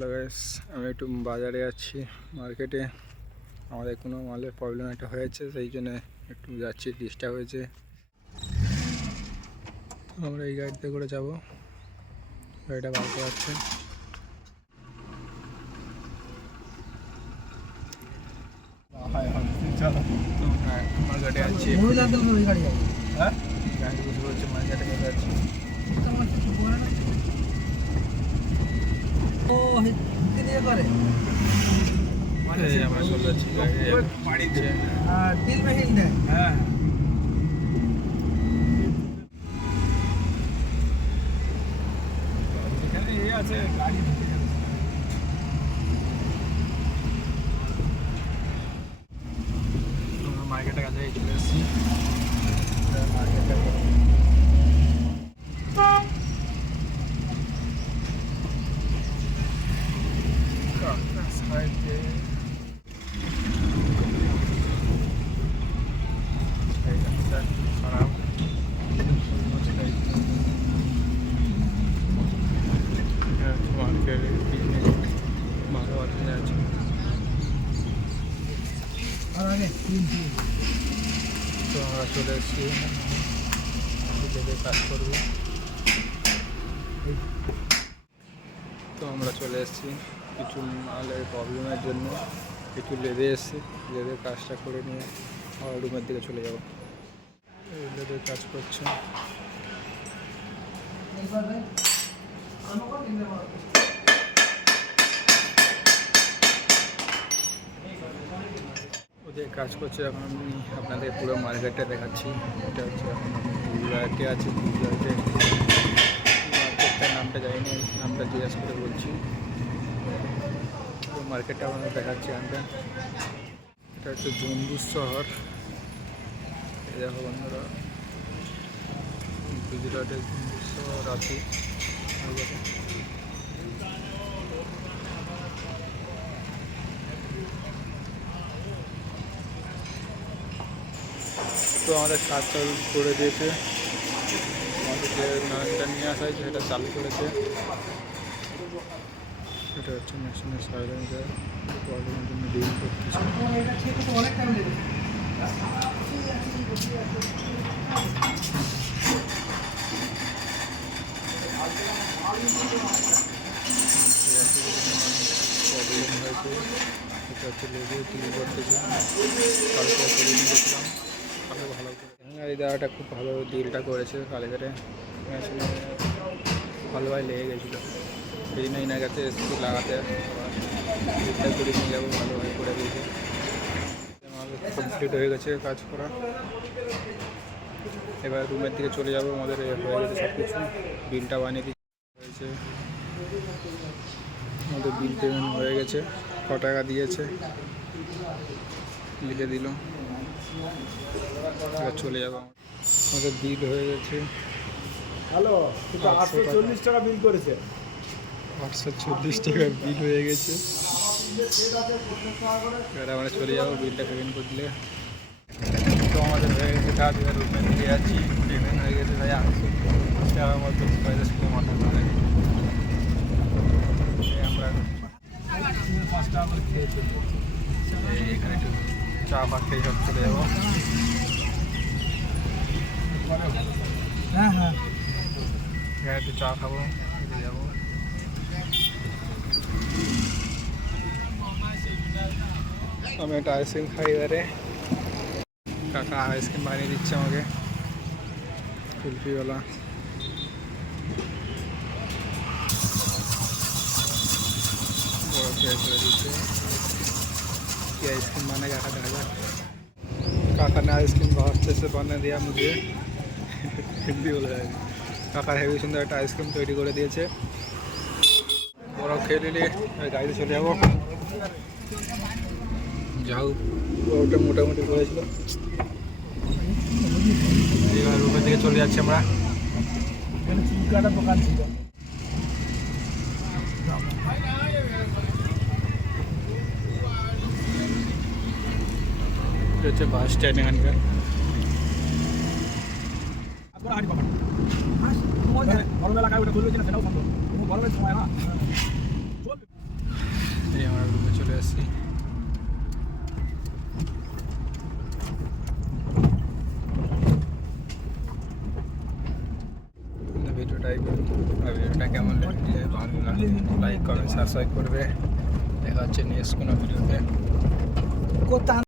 Hello guys আমি একটু বাজারে যাচ্ছি মার্কেটে আমাদের কোনো মালের প্রবলেম একটা হয়েছে সেই জন্য একটু যাচ্ছি ডিস্টার্ব হয়েছে। আমরা এই গাড়িতে করে যাব। গাড়িটা বার করাচ্ছে মার্কেটে যাচ্ছি হ্যাঁ গাড়ি বুঝতে পারছি মার্কেটে যাচ্ছি এই আমরা চলে যাচ্ছি গাড়ি বাড়িতে হ্যাঁ এখানে এ আছে গাড়ি মার্কেটের কাছে চলে এসেছি মার্কেটে সাইডে এইটা খারাপ মার্কেটের ভালো আছে আছে তো আমরা চলে এসেছি কাজ করব তো আমরা চলে এসেছি কিছু মালের প্রবলেমের জন্য। কিছু লেদে এসেছি লেদের কাজটা করে নিয়ে আবার রুমের দিকে চলে যাব। কাজ করছে। ওদের কাজ করছে এখন আমি আপনাদের পুরো মার্কেটটা দেখাচ্ছি। এটা হচ্ছে এখন গুজরাটে আছি, গুজরাটে। মার্কেটটার নামটা জানি না, নামটা জিজ্ঞেস করে বলছি। তো মার্কেটটা আপনাদের দেখাচ্ছি আমরা এটা হচ্ছে জম্বুর শহর। দেখো বন্ধুরা গুজরাটের এই দেখো। তো আমাদের কাজ চালু করে দিয়েছে। আমাদের যে নানটা নিয়ে আসা হয়েছে, সেটা চালু করেছে। এটা হচ্ছে মেশিনের সাইলেন্সার প্রবলেমের জন্য ডিল করতেছে। প্রবলেম হয়েছে এটা করে খুব ভালো ডিলটা করেছে কালকেরে ভালোভাবে লেগে গেছিল। সেই জন্য এনার কাছে লাগাতে। ডিলটা করে নিয়ে যাব, ভালোভাবে করে দিয়েছে। কমপ্লিট হয়ে গেছে কাজ করা। এবার রুমের দিকে চলে যাব আমাদের হয়ে গেছে সব কিছু বিলটা বানিয়ে দিচ্ছে। হয়েছে। আমাদের বিল পেমেন্ট হয়ে গেছে। ক টাকা দিয়েছে। লিখে দিল। এবার চলে যাব আমাদের বিল হয়ে গেছে। হ্যালো আটশো। চল্লিশ টাকা বিল করেছে। আটশো চল্লিশ টাকা বিল হয়ে গেছে। আমরা চলে যাব বিলটা পেমেন্ট করলে তো আমাদের হয়ে গেছে কাজ এবার রুমে দিয়ে যাচ্ছি পেমেন্ট হয়ে গেছে ভাই আটশো টাকার মতো পয়সা ছিল মাথা ধরে আমরা পাঁচ টাকা করে খেয়েছে এই এখানে একটু চা ফা খেয়ে সব চলে যাব হ্যাঁ হ্যাঁ এখানে একটু চা খাব চলে যাব আমি একটা আইসক্রিম খাই এবারে কাকা আইসক্রিম বানিয়ে দিচ্ছে আমাকে কুলফিওয়ালা বড় প্লেট করে দিচ্ছে কি आइसक्रीम बना काका দেখা যাক काका ने आइसक्रीम बहुत अच्छे से बना दिया मुझे হিন্দি বলে যায় কাকা হেভি সুন্দর একটা আইসক্রিম তৈরি করে দিয়েছে বড় খেয়ে নিলে এবার গাড়িতে চলে যাবো যাও ওটা মোটামুটি করেছিল এবার রুমের দিকে চলে যাচ্ছি আমরা। এখানে চুল কাটা দোকান ছিল। হচ্ছে বাস স্ট্যান্ড এখানকার। তারপরে হাঁড়ি পাকানো গরম এলাকায় ওটা চলবে কিনা সেটাও সম্ভব। গরমের সময় না চলবে এসেছি ভিডিওটা এই পর্যন্ত। আর ভিডিওটা কেমন লাগছে ভালো লাইক কমেন্ট সাবস্ক্রাইব করবে দেখা হচ্ছে নেক্সট কোনো ভিডিওতে